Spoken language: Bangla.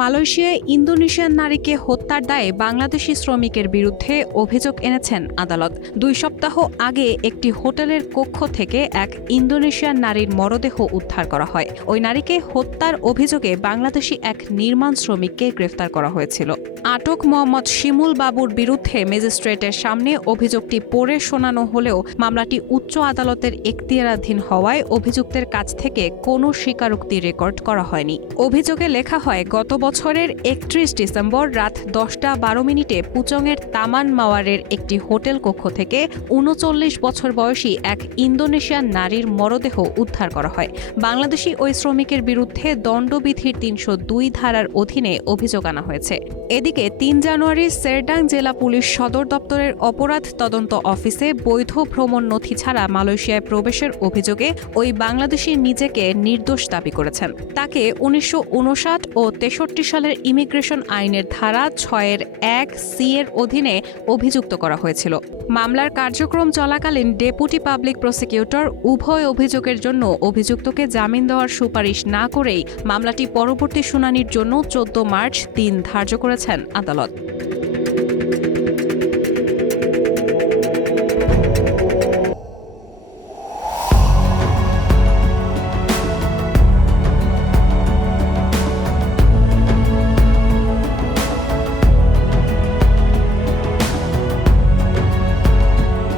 মালয়েশিয়ায় ইন্দোনেশিয়ান নারীকে হত্যার দায়ে বাংলাদেশি শ্রমিকের বিরুদ্ধে অভিযোগ এনেছেন আদালত। 2 সপ্তাহ আগে একটি হোটেলের কক্ষ থেকে এক ইন্দোনেশিয়ান নারীর মরদেহ উদ্ধার করা হয়। ওই নারীকে হত্যার অভিযোগে বাংলাদেশি এক নির্মাণ শ্রমিককে গ্রেফতার করা হয়েছিল। আটক মোহাম্মদ শিমুল বাবুর বিরুদ্ধে ম্যাজিস্ট্রেটের সামনে অভিযোগটি পড়ে শোনানো হলেও মামলাটি উচ্চ আদালতের এখতিয়ারাধীন হওয়ায় অভিযুক্তের কাছ থেকে কোনো স্বীকারোক্তি রেকর্ড করা হয়নি। অভিযোগে লেখা হয়, গত বছরের 31 ডিসেম্বর রাত 10:12 পুচংয়ের তামান মাওয়ারের একটি হোটেল কক্ষ থেকে 39 বছর বয়সী এক ইন্দোনেশিয়ান নারীর মরদেহ উদ্ধার করা হয়। বাংলাদেশি ওই শ্রমিকের বিরুদ্ধে দণ্ডবিধির 302 ধারার অধীনে অভিযোগ আনা হয়েছে। এদিকে 3 জানুয়ারি সেরডাং জেলা পুলিশ সদর দপ্তরের অপরাধ তদন্ত অফিসে বৈধ ভ্রমণ নথি ছাড়া মালয়েশিয়ায় প্রবেশের অভিযোগে ওই বাংলাদেশি নিজেকে নির্দোষ দাবি করেছেন। তাকে 1959 ও 63 সালের ইমিগ্রেশন আইনের ধারা 6(1)(c) এর অধীনে অভিযুক্ত করা হয়েছিল। মামলার কার্যক্রম চলাকালীন ডেপুটি পাবলিক প্রসিকিউটর উভয় অভিযোগের জন্য অভিযুক্তকে জামিন দেওয়ার সুপারিশ না করেই মামলাটি পরবর্তী শুনানির জন্য 14 মার্চ দিন ধার্য করেছেন আদালত।